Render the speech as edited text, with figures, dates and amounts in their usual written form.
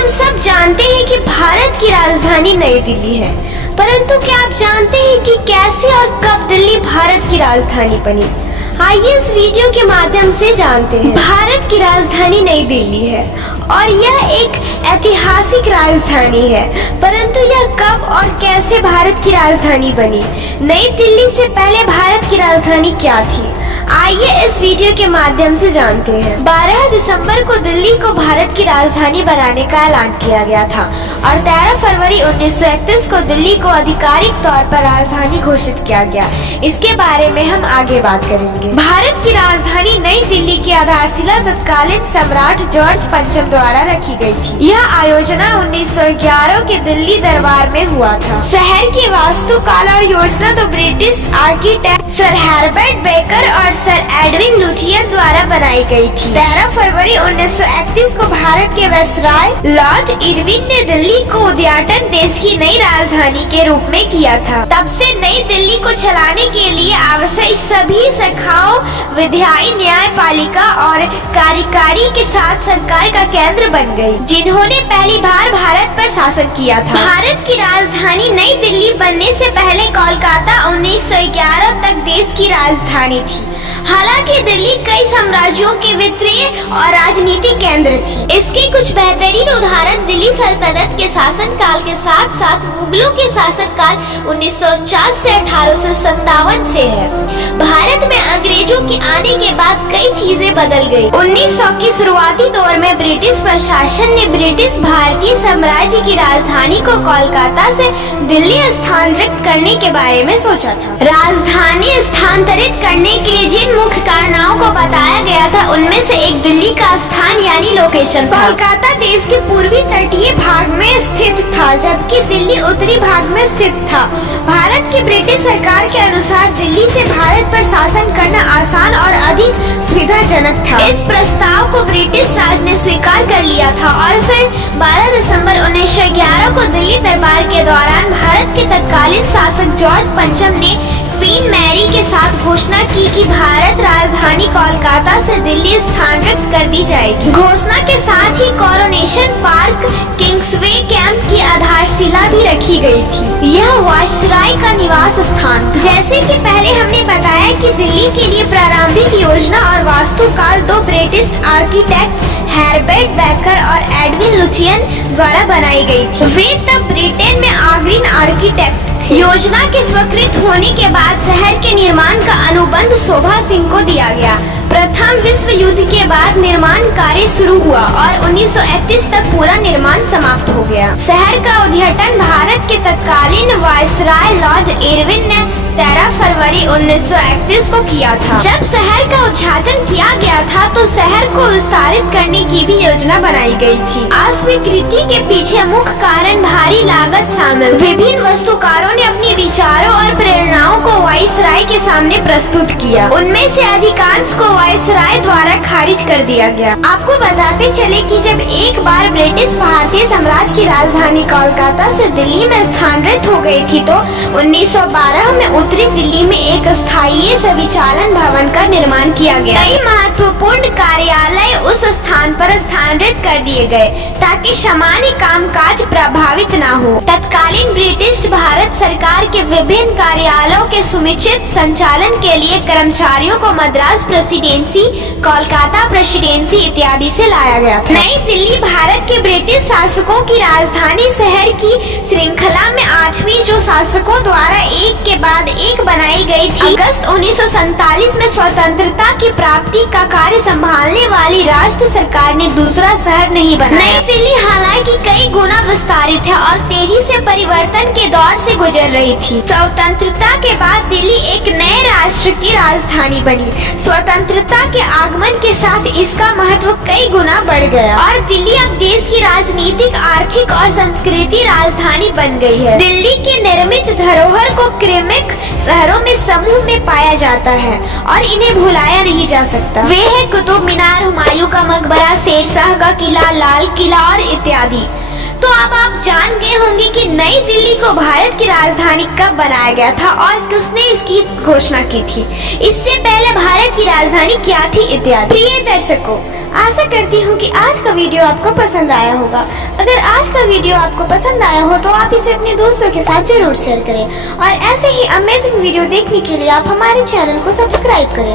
हम सब जानते हैं कि भारत की राजधानी नई दिल्ली है, परंतु क्या आप जानते हैं कि कैसे और कब दिल्ली भारत की राजधानी बनी? आइए इस वीडियो के माध्यम से जानते हैं। भारत की राजधानी नई दिल्ली है और यह एक ऐतिहासिक राजधानी है, परंतु यह कब और कैसे भारत की राजधानी बनी? नई दिल्ली से पहले भारत की राजधानी क्या थी? आइए इस वीडियो के माध्यम से जानते हैं। 12 दिसंबर को दिल्ली को भारत की राजधानी बनाने का ऐलान किया गया था और 13 फरवरी 1931 को दिल्ली को आधिकारिक तौर पर राजधानी घोषित किया गया। इसके बारे में हम आगे बात करेंगे। भारत की राजधानी नई दिल्ली की आधारशिला तत्कालीन सम्राट जॉर्ज पंचम द्वारा रखी गई थी। यह आयोजना 1911 के दिल्ली दरबार में हुआ था। शहर की वास्तुकला और योजना तो British architect sir Herbert baker और सर एडविन लुटियन द्वारा बनाई गई थी। 13 फरवरी 1931 को भारत के वायसराय लॉर्ड इरविन ने दिल्ली को उद्घाटन देश की नई राजधानी के रूप में किया था। तब से नई दिल्ली को चलाने के लिए आवश्यक सभी शाखाओं विधायी, न्यायपालिका और कार्यकारी के साथ सरकार का केंद्र बन गई, जिन्होंने पहली बार भारत पर शासन किया था। भारत की राजधानी नई दिल्ली बनने से पहले कोलकाता 1911 तक देश की राजधानी थी। हालांकि दिल्ली कई साम्राज्यों के वित्तीय और राजनीतिक केंद्र थी। इसके कुछ बेहतरीन उदाहरण दिल्ली सल्तनत के शासनकाल के साथ साथ मुगलों के शासनकाल 1949 से 1857 से है। भारत में अंग्रेजों के आने के बाद कई चीजें बदल गई। 1900 की शुरुआती दौर में ब्रिटिश प्रशासन ने ब्रिटिश भारतीय साम्राज्य की राजधानी को कोलकाता से दिल्ली स्थानांतरित करने के बारे में सोचा था। राजधानी स्थानांतरित करने के लिए जिन मुख्य कारणों को बताया गया था, उनमें से एक दिल्ली का स्थान यानी लोकेशन था। कोलकाता देश के पूर्वी तटीय भाग में स्थित था, जबकि दिल्ली उत्तरी भाग में स्थित था। भारत की ब्रिटिश सरकार के अनुसार दिल्ली से भारत पर शासन करना आसान और अधिक सुविधाजनक था। इस प्रस्ताव को ब्रिटिश राज ने स्वीकार कर लिया था और फिर 12 दिसंबर 1911 को दिल्ली दरबार के दौरान भारत के तत्कालीन शासक जॉर्ज पंचम ने क्वीन मैरी के साथ घोषणा की कि भारत राजधानी कोलकाता से दिल्ली स्थानांतरित कर दी जाएगी। घोषणा के साथ ही कोरोनेशन पार्क किंग्सवे कैंप की आधारशिला भी रखी गई थी। यह वायसराय का निवास स्थान था। जैसे कि पहले हमने बताया कि दिल्ली के लिए प्रारंभिक योजना और वास्तुकाल दो ब्रिटिश आर्किटेक्ट हर्बर्ट बेकर और एडविन लुटियन द्वारा बनाई गई थी। वे तब ब्रिटेन में अग्रणी आर्किटेक्ट थे। योजना के स्वीकृत होने के बाद शहर के निर्माण का अनुबंध शोभा सिंह को दिया गया। प्रथम विश्व युद्ध के बाद निर्माण कार्य शुरू हुआ और 1931 तक पूरा निर्माण समाप्त हो गया। शहर का उद्घाटन भारत के तत्कालीन वायसराय लॉर्ड इरविन ने 13 फरवरी 1931 को किया था। जब शहर का उद्घाटन किया गया था तो शहर को विस्तारित करने की भी योजना बनाई गई थी। अस्वीकृति के पीछे मुख्य कारण भारी लागत शामिल। विभिन्न वास्तुकारों ने अपने विचारों और प्रेरणाओं को वायसराय के सामने प्रस्तुत किया। उनमें से अधिकांश को वायसराय द्वारा खारिज कर दिया गया। आपको बताते चले कि जब एक बार ब्रिटिश भारतीय साम्राज्य की राजधानी कोलकाता से दिल्ली में स्थानांतरित हो गई थी तो 1912 में उत्तरी दिल्ली में एक स्थायी संचालन भवन का निर्माण किया गया। कई महत्वपूर्ण कार्यालय उस स्थान पर स्थानांतरित कर दिए गए ताकि सामान्य कामकाज प्रभावित न हो। तत्कालीन ब्रिटिश भारत सरकार के विभिन्न कार्यालयों के समुचित संचालन के लिए कर्मचारियों को मद्रास प्रेसिडेंसी, कोलकाता प्रेसिडेंसी इत्यादि से लाया गया था। नई दिल्ली भारत के ब्रिटिश शासकों की राजधानी शहर की श्रृंखला में 8वीं जो शासकों द्वारा एक के बाद एक बनाई गई थी। अगस्त 1947 में स्वतंत्रता की प्राप्ति का कार्य संभालने वाली राष्ट्र सरकार ने दूसरा शहर नहीं बनाया। नई दिल्ली हालांकि कई गुना विस्तारित है और तेजी से परिवर्तन के दौर से गुजर रही थी। स्वतंत्रता के बाद दिल्ली एक नए राष्ट्र की राजधानी बनी। स्वतंत्रता के आगमन के साथ इसका महत्व कई गुना बढ़ गया और दिल्ली अब देश की राजनीतिक, आर्थिक और संस्कृति राजधानी बन गई है। दिल्ली के निर्मित धरोहर को क्रमिक शहरों में समूह में पाया जाता है और इन्हें भुलाया नहीं जा सकता। वे है कुतुब मीनार, हुमायूं का मकबरा, शेरशाह का किला, लाल किला और इत्यादि। तो अब आप जान गए होंगे कि नई दिल्ली को भारत की राजधानी कब बनाया गया था और किसने इसकी घोषणा की थी। इससे पहले भारत की राजधानी क्या थी इत्यादि। प्रिय दर्शकों, आशा करती हूँ कि आज का वीडियो आपको पसंद आया होगा। अगर आज का वीडियो आपको पसंद आया हो तो आप इसे अपने दोस्तों के साथ जरूर शेयर करें और ऐसे ही अमेजिंग वीडियो देखने के लिए आप हमारे चैनल को सब्सक्राइब करें।